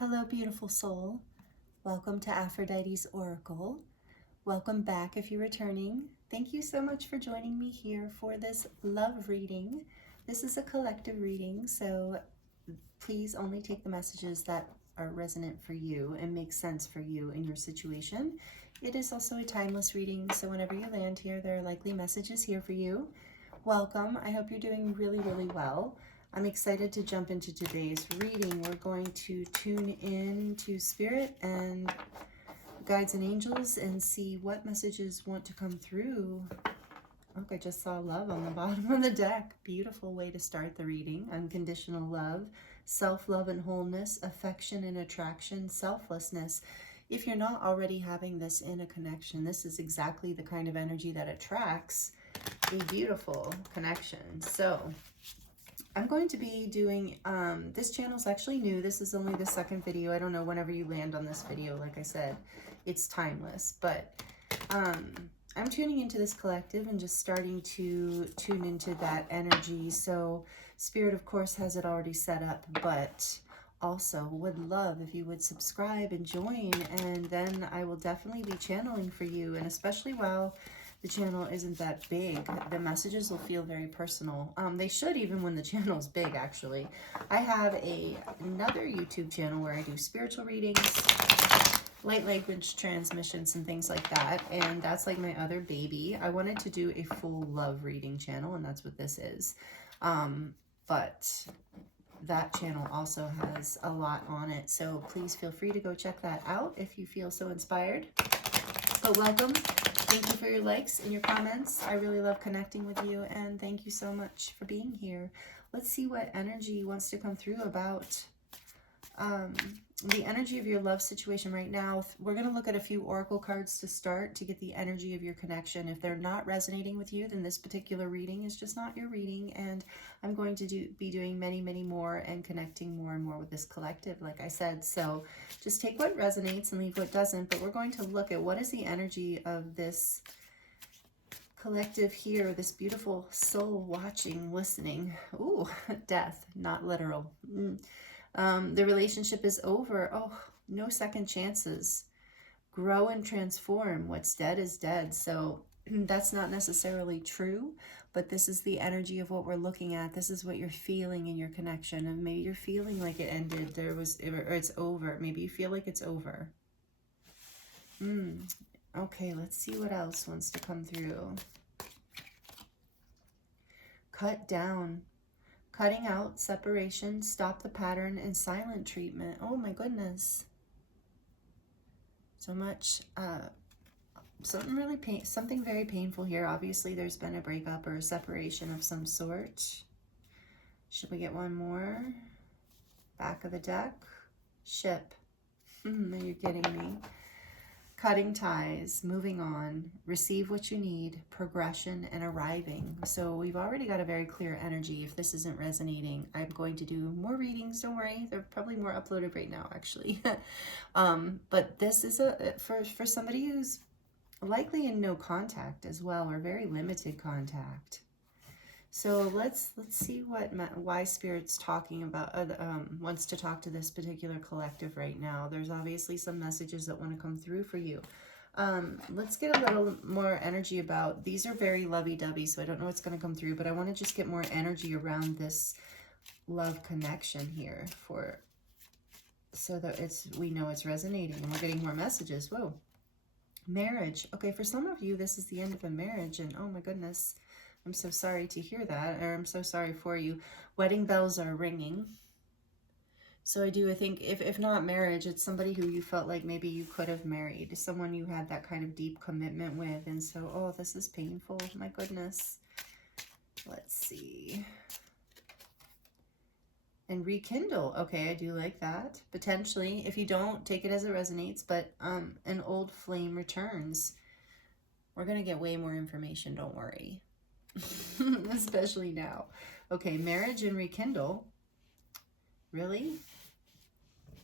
Hello, beautiful soul. Welcome to Aphrodite's Oracle. Welcome back if you're returning. Thank you so much for joining me here for this love reading. This is a collective reading, so please only take the messages that are resonant for you and make sense for you in your situation. It is also a timeless reading, so whenever you land here, there are likely messages here for you. Welcome. I hope you're doing really, really well. I'm excited to jump into today's reading. We're going to tune in to Spirit and guides and angels and see what messages want to come through. Oh, I just saw love on the bottom of the deck. Beautiful way to start the reading. Unconditional love, self-love and wholeness, affection and attraction, selflessness. If you're not already having this in a connection, this is exactly the kind of energy that attracts a beautiful connection. So I'm going to be doing, this channel's actually new. This is only the second video. I don't know whenever you land on this video. Like I said, it's timeless. But I'm tuning into this collective and just starting to tune into that energy. So Spirit, of course, has it already set up, but also would love if you would subscribe and join. And then I will definitely be channeling for you. And especially while the channel isn't that big, the messages will feel very personal. They should, even when the channel's big, actually. I have another YouTube channel where I do spiritual readings, light language transmissions, and things like that. And that's like my other baby. I wanted to do a full love reading channel, and that's what this is. But that channel also has a lot on it. So please feel free to go check that out if you feel so inspired. But welcome. Thank you for your likes and your comments. I really love connecting with you, and thank you so much for being here. Let's see what energy wants to come through about the energy of your love situation right now. We're going to look at a few oracle cards to start to get the energy of your connection. If they're not resonating with you, then this particular reading is just not your reading, and I'm going to be doing many, many more and connecting more and more with this collective, like I said. So just take what resonates and leave what doesn't, but we're going to look at what is the energy of this collective here, this beautiful soul watching, listening. Ooh, death, not literal. The relationship is over. Oh, no second chances. Grow and transform. What's dead is dead. So that's not necessarily true, but this is the energy of what we're looking at. This is what you're feeling in your connection. And maybe you're feeling like it ended, or it's over. Maybe you feel like it's over. Okay, let's see what else wants to come through. Cut down. Cutting out, separation, stop the pattern, and silent treatment. Oh my goodness. So much, something very painful here. Obviously, there's been a breakup or a separation of some sort. Should we get one more? Back of the deck. Ship. Are you kidding me? Cutting ties, moving on, receive what you need, progression, and arriving. So we've already got a very clear energy. If this isn't resonating, I'm going to do more readings. Don't worry, they're probably more uploaded right now, actually. But this is for somebody who's likely in no contact as well, or very limited contact. So let's see why Spirit's talking about, wants to talk to this particular collective right now. There's obviously some messages that want to come through for you. Let's get a little more energy about, these are very lovey-dovey, so I don't know what's going to come through, but I want to just get more energy around this love connection here so that we know it's resonating and we're getting more messages. Whoa. Marriage. Okay, for some of you, this is the end of a marriage, and oh my goodness, I'm so sorry to hear that, or I'm so sorry for you. Wedding bells are ringing. So I think if not marriage, it's somebody who you felt like maybe you could have married, someone you had that kind of deep commitment with. And so, oh, this is painful. My goodness. Let's see. And rekindle. Okay, I do like that. Potentially, if you don't, take it as it resonates, but an old flame returns. We're going to get way more information, don't worry. Especially now. Okay, marriage and rekindle. Really?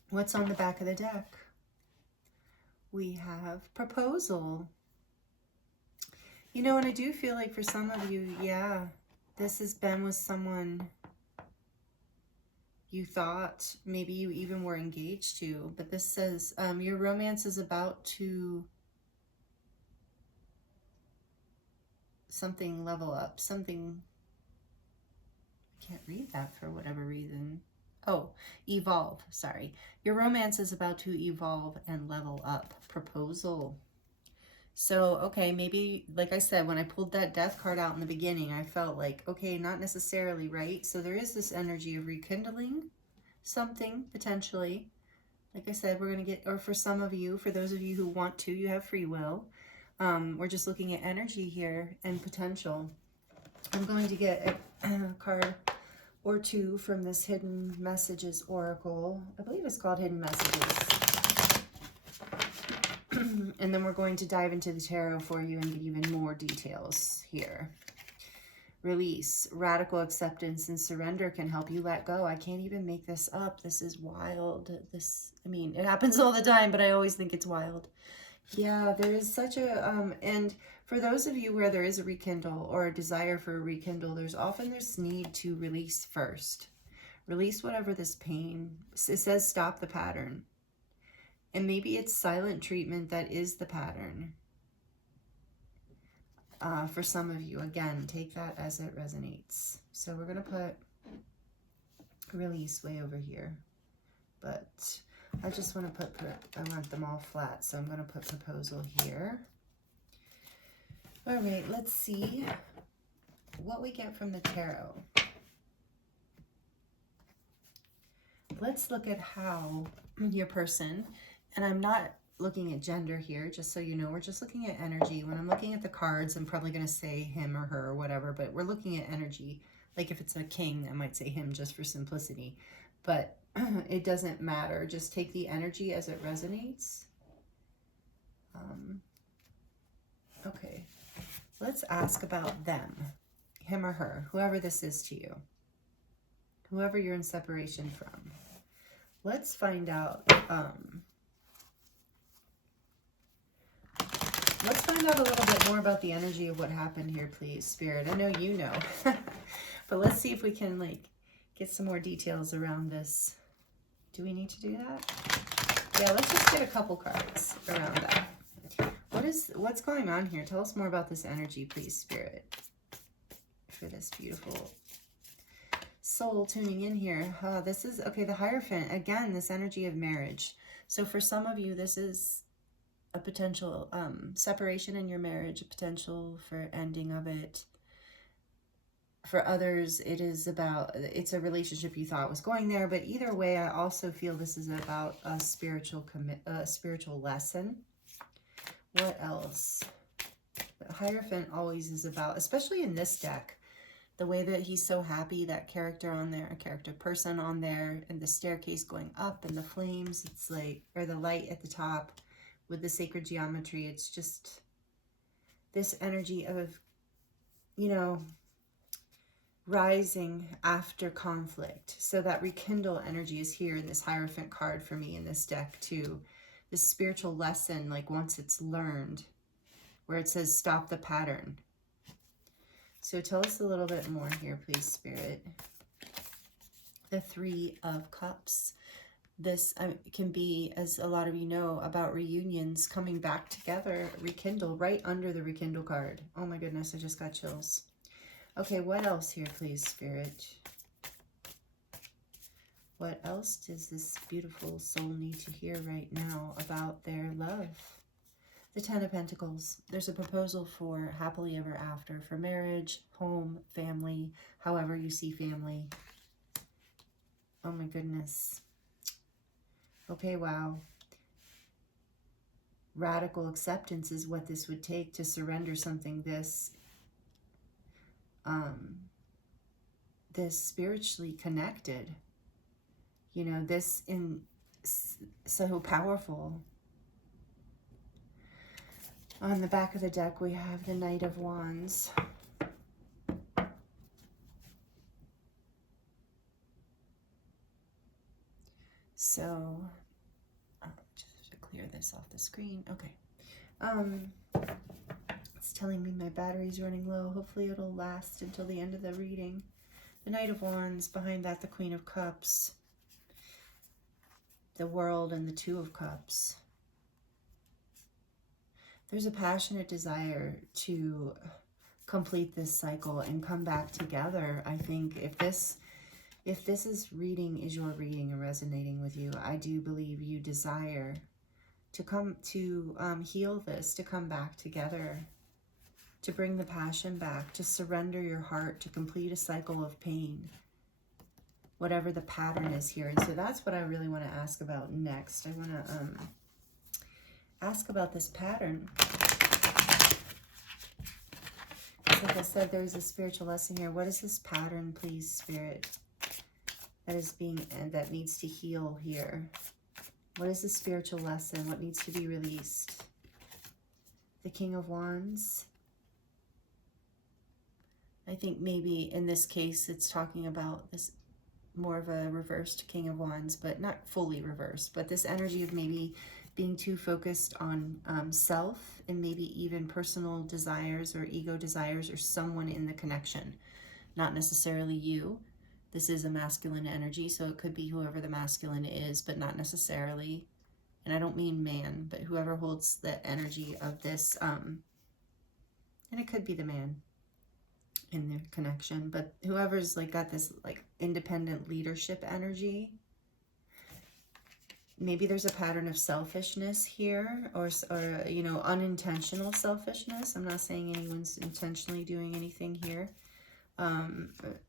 What's on the back of the deck? We have proposal. You know, and I do feel like for some of you, yeah, this has been with someone you thought maybe you even were engaged to. But this says your romance is about to something level up, something, I can't read that for whatever reason. Oh, evolve, sorry. Your romance is about to evolve and level up. Proposal. So, okay, maybe, like I said, when I pulled that death card out in the beginning, I felt like, okay, not necessarily, right? So there is this energy of rekindling something, potentially. Like I said, we're going to get, or for some of you, for those of you who want to, you have free will. We're just looking at energy here and potential. I'm going to get a card or two from this Hidden Messages Oracle. I believe it's called Hidden Messages. And then we're going to dive into the tarot for you and get even more details here. Release, radical acceptance and surrender can help you let go. I can't even make this up. This is wild. This, I mean, it happens all the time, but I always think it's wild. Yeah, there is such a, and for those of you where there is a rekindle or a desire for a rekindle, there's often this need to release first. Release whatever this pain, it says stop the pattern. And maybe it's silent treatment that is the pattern. For some of you, again, take that as it resonates. So we're going to put release way over here. But I just want to put, I want them all flat. So I'm going to put proposal here. All right, let's see what we get from the tarot. Let's look at how your person, and I'm not looking at gender here, just so you know, we're just looking at energy. When I'm looking at the cards, I'm probably going to say him or her or whatever, but we're looking at energy. Like if it's a king, I might say him just for simplicity, but it doesn't matter. Just take the energy as it resonates. Okay, let's ask about them, him or her, whoever this is to you, whoever you're in separation from. Let's find out, let's find out a little bit more about the energy of what happened here, please, Spirit. I know you know, but let's see if we can, like, get some more details around this. Do we need to do that? Yeah, let's just get a couple cards around that. What's going on here? Tell us more about this energy, please, Spirit, for this beautiful soul tuning in here. This is, okay, the Hierophant. Again, this energy of marriage. So for some of you, this is a potential separation in your marriage, a potential for ending of it. For others, it is about, it's a relationship you thought was going there, but either way, I also feel this is about a spiritual spiritual lesson. What else? The Hierophant always is about, especially in this deck, the way that he's so happy, that character on there, a character person on there, and the staircase going up and the flames, it's like, or the light at the top with the sacred geometry. It's just this energy of, you know, rising after conflict. So that rekindle energy is here in this Hierophant card for me in this deck too. This spiritual lesson, like once it's learned, where it says stop the pattern. So tell us a little bit more here, please, Spirit. The Three of Cups. This can be, as a lot of you know, about reunions, coming back together, rekindle, right under the rekindle card. Oh my goodness, I just got chills. Okay, what else here, please, Spirit? What else does this beautiful soul need to hear right now about their love? The Ten of Pentacles. There's a proposal for happily ever after, for marriage, home, family, however you see family. Oh my goodness. Okay, wow. Radical acceptance is what this would take to surrender something this spiritually connected. You know, this in so powerful. On the back of the deck, we have the Knight of Wands. So, just to clear this off the screen. Okay. It's telling me my battery's running low. Hopefully it'll last until the end of the reading. The Knight of Wands, behind that the Queen of Cups. the World and the Two of Cups. There's a passionate desire to complete this cycle and come back together. I think if this reading is your reading and resonating with you, I do believe you desire to come to heal this, to come back together, to bring the passion back, to surrender your heart, to complete a cycle of pain, whatever the pattern is here. And so that's what I really want to ask about next. I want to ask about this pattern. Like I said, there's a spiritual lesson here. What is this pattern, please, Spirit, that needs to heal here? What is the spiritual lesson? What needs to be released? The King of Wands. I think maybe in this case it's talking about this more of a reversed King of Wands, but not fully reversed, but this energy of maybe being too focused on self and maybe even personal desires or ego desires or someone in the connection, not necessarily you. This is a masculine energy, so it could be whoever the masculine is, but not necessarily, and I don't mean man, but whoever holds the energy of this, and it could be the man in their connection, but whoever's like got this like independent leadership energy. Maybe there's a pattern of selfishness here, or you know, unintentional selfishness. I'm not saying anyone's intentionally doing anything here.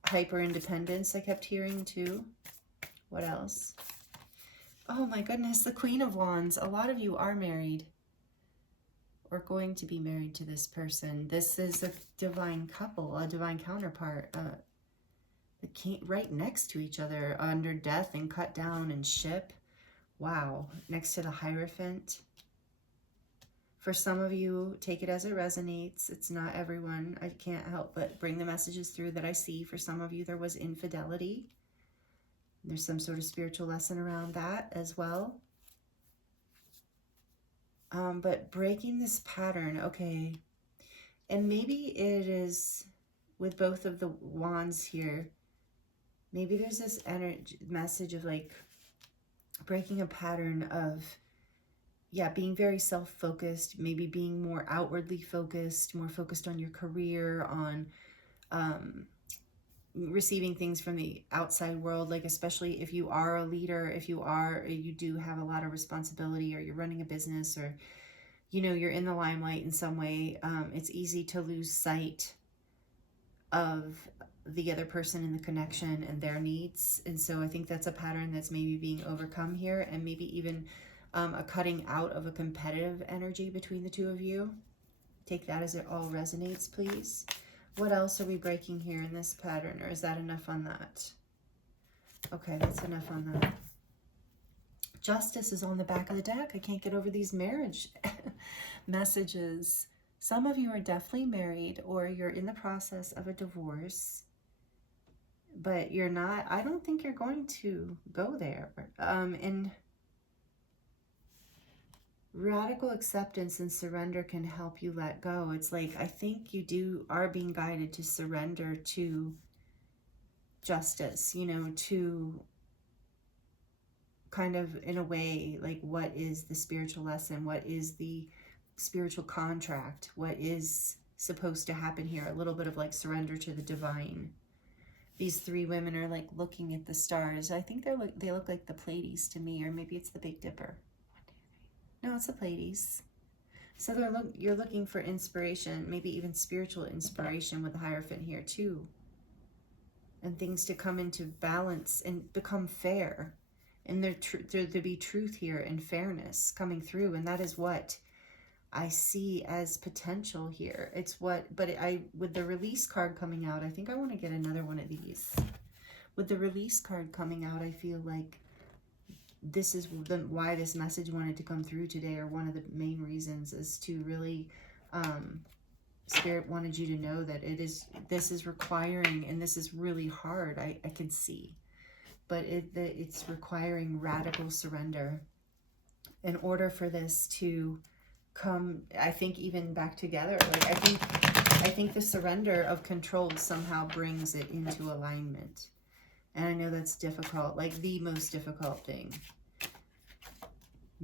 Hyper independence I kept hearing too. What else? Oh my goodness, the Queen of Wands. A lot of you are married or going to be married to this person. This is a divine couple, a divine counterpart, right next to each other, under death and cut down and ship. Wow, next to the Hierophant. For some of you, take it as it resonates. It's not everyone. I can't help but bring the messages through that I see. For some of you, there was infidelity. There's some sort of spiritual lesson around that as well. But breaking this pattern, okay. And maybe it is with both of the wands here. Maybe there's this energy message of like breaking a pattern of, yeah, being very self-focused, maybe being more outwardly focused, more focused on your career, on receiving things from the outside world, like especially if you are a leader, if you do have a lot of responsibility, or you're running a business, or you know, you're in the limelight in some way. It's easy to lose sight of the other person in the connection and their needs. And so I think that's a pattern that's maybe being overcome here, and maybe even a cutting out of a competitive energy between the two of you. Take that as it all resonates, please. What else are we breaking here in this pattern, or is that enough on that? Okay, that's enough on that. Justice is on the back of the deck. I can't get over these marriage messages. Some of you are definitely married, or you're in the process of a divorce, but you're not, I don't think you're going to go there. And radical acceptance and surrender can help you let go. It's like, I think you are being guided to surrender to justice, you know, to kind of, in a way, like, what is the spiritual lesson? What is the spiritual contract? What is supposed to happen here? A little bit of like surrender to the divine. These three women are like looking at the stars. I think they look like the Pleiades to me, or maybe it's the Big Dipper. No, it's the Pleiades. So you're looking for inspiration, maybe even spiritual inspiration with the Hierophant here too. And things to come into balance and become fair. And there to be truth here and fairness coming through. And that is what I see as potential here. It's what, with the release card coming out, I think I want to get another one of these. With the release card coming out, I feel like this is why this message wanted to come through today, or one of the main reasons is to really, Spirit wanted you to know that this is requiring, and this is really hard, I can see, but it's requiring radical surrender in order for this to come, I think, even back together. Like I think the surrender of control somehow brings it into alignment. And I know that's difficult, like the most difficult thing.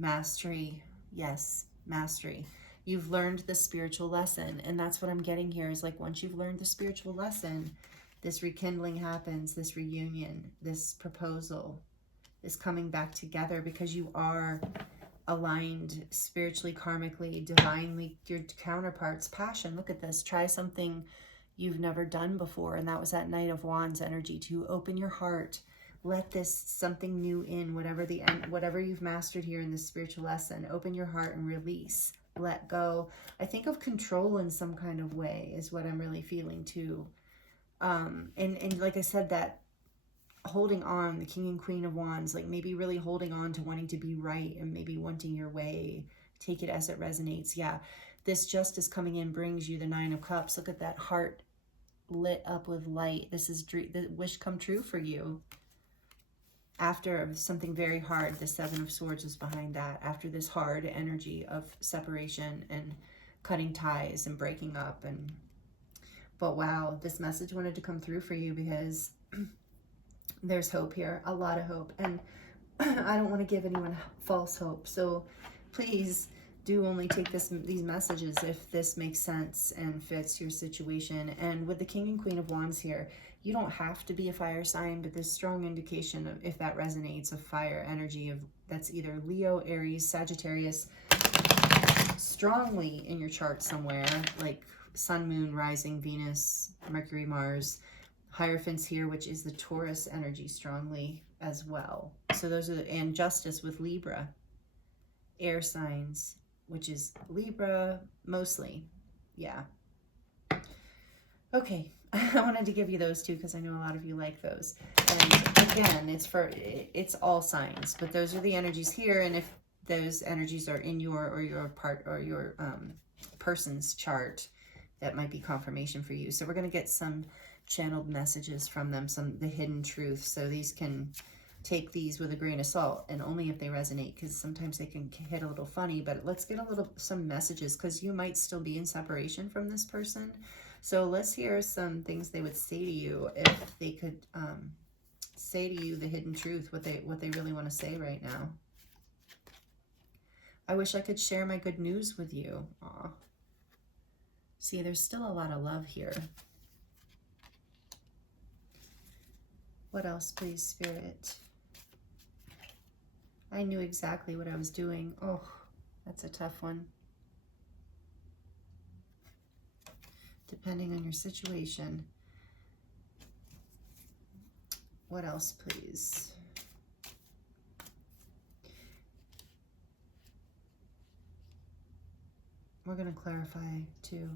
Mastery. Yes, mastery. You've learned the spiritual lesson, and that's what I'm getting here is like once you've learned the spiritual lesson, this rekindling happens, this reunion, this proposal is coming back together because you are aligned spiritually, karmically, divinely, your counterparts. Passion, look at this. Try something you've never done before, and that was that Knight of Wands energy, to open your heart. Let this something new in, whatever you've mastered here in this spiritual lesson. Open your heart and release. Let go. I think of control in some kind of way is what I'm really feeling too. And like I said, that holding on, the King and Queen of Wands, like maybe really holding on to wanting to be right and maybe wanting your way. Take it as it resonates. Yeah, this justice coming in brings you the Nine of Cups. Look at that heart lit up with light. This is the wish come true for you. After something very hard, the Seven of Swords is behind that. After this hard energy of separation and cutting ties and breaking up. But wow, this message wanted to come through for you because there's hope here, a lot of hope. And I don't want to give anyone false hope. So please do only take these messages if this makes sense and fits your situation. And with the King and Queen of Wands here, you don't have to be a fire sign, but this strong indication of, if that resonates, of fire energy, of that's either Leo, Aries, Sagittarius, strongly in your chart somewhere, like Sun, Moon, Rising, Venus, Mercury, Mars, Hierophants here, which is the Taurus energy strongly as well. So those are, and Justice with Libra, air signs, which is Libra mostly. Yeah. Okay. I wanted to give you those two because I know a lot of you like those. And again, it's all signs, but those are the energies here. And if those energies are in your person's chart, that might be confirmation for you. So we're going to get some channeled messages from them, the hidden truth. So these can take these with a grain of salt and only if they resonate, because sometimes they can hit a little funny. But let's get some messages, because you might still be in separation from this person. So let's hear some things they would say to you if they could say to you the hidden truth, what they really want to say right now. I wish I could share my good news with you. Aw. See, there's still a lot of love here. What else, please, Spirit? I knew exactly what I was doing. Oh, that's a tough one. Depending on your situation. What else, please? We're going to clarify, too.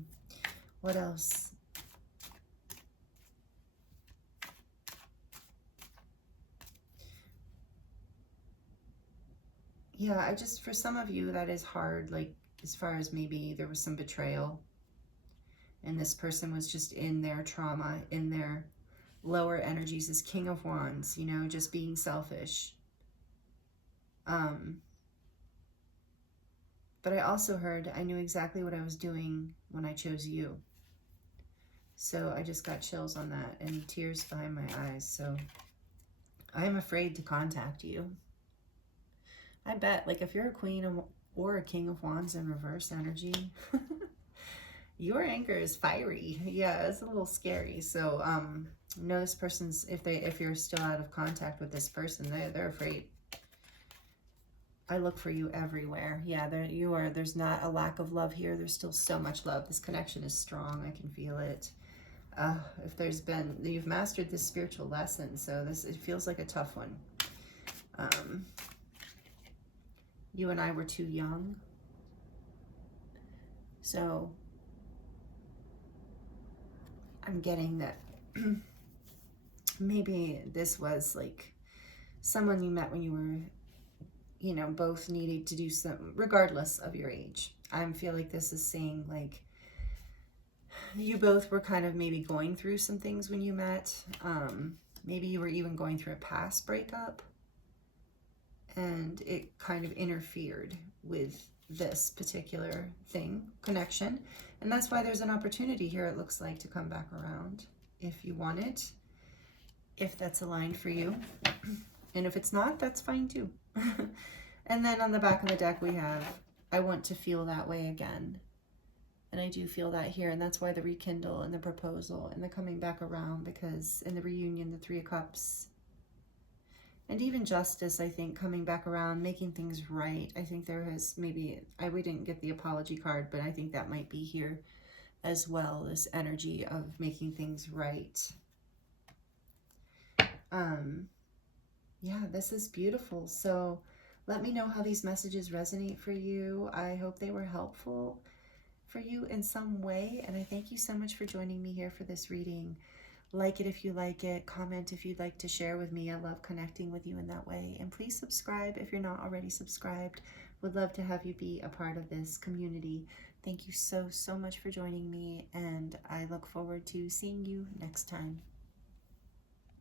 What else? Yeah, for some of you, that is hard, like, as far as maybe there was some betrayal, and this person was just in their trauma, in their lower energies, as King of Wands, you know, just being selfish. But I also heard, I knew exactly what I was doing when I chose you. So I just got chills on that and tears behind my eyes. So I am afraid to contact you. I bet, like, if you're a Queen or a King of Wands in reverse energy, your anger is fiery. Yeah, it's a little scary. So know this person's, if you're still out of contact with this person, they're afraid. I look for you everywhere. Yeah, there you are. There's not a lack of love here. There's still so much love. This connection is strong. I can feel it. You've mastered this spiritual lesson, so it feels like a tough one. You and I were too young. So I'm getting that maybe this was like someone you met when you were, you know, both needed to do some, regardless of your age. I feel like this is saying, like, you both were kind of maybe going through some things when you met. Maybe you were even going through a past breakup, and it kind of interfered with this particular connection. And that's why there's an opportunity here, it looks like, to come back around if you want it, if that's aligned for you. And if it's not, that's fine too. And then on the back of the deck we have, I want to feel that way again. And I do feel that here, and that's why the rekindle and the proposal and the coming back around, because in the reunion, the Three of Cups, and even justice, I think, coming back around, making things right. I think there has maybe, we didn't get the apology card, but I think that might be here as well, this energy of making things right. Yeah, this is beautiful. So let me know how these messages resonate for you. I hope they were helpful for you in some way, and I thank you so much for joining me here for this reading. Like it if you like it, comment if you'd like to share with me. I love connecting with you in that way. And please subscribe if you're not already subscribed. Would love to have you be a part of this community. Thank you so much for joining me, and I look forward to seeing you next time.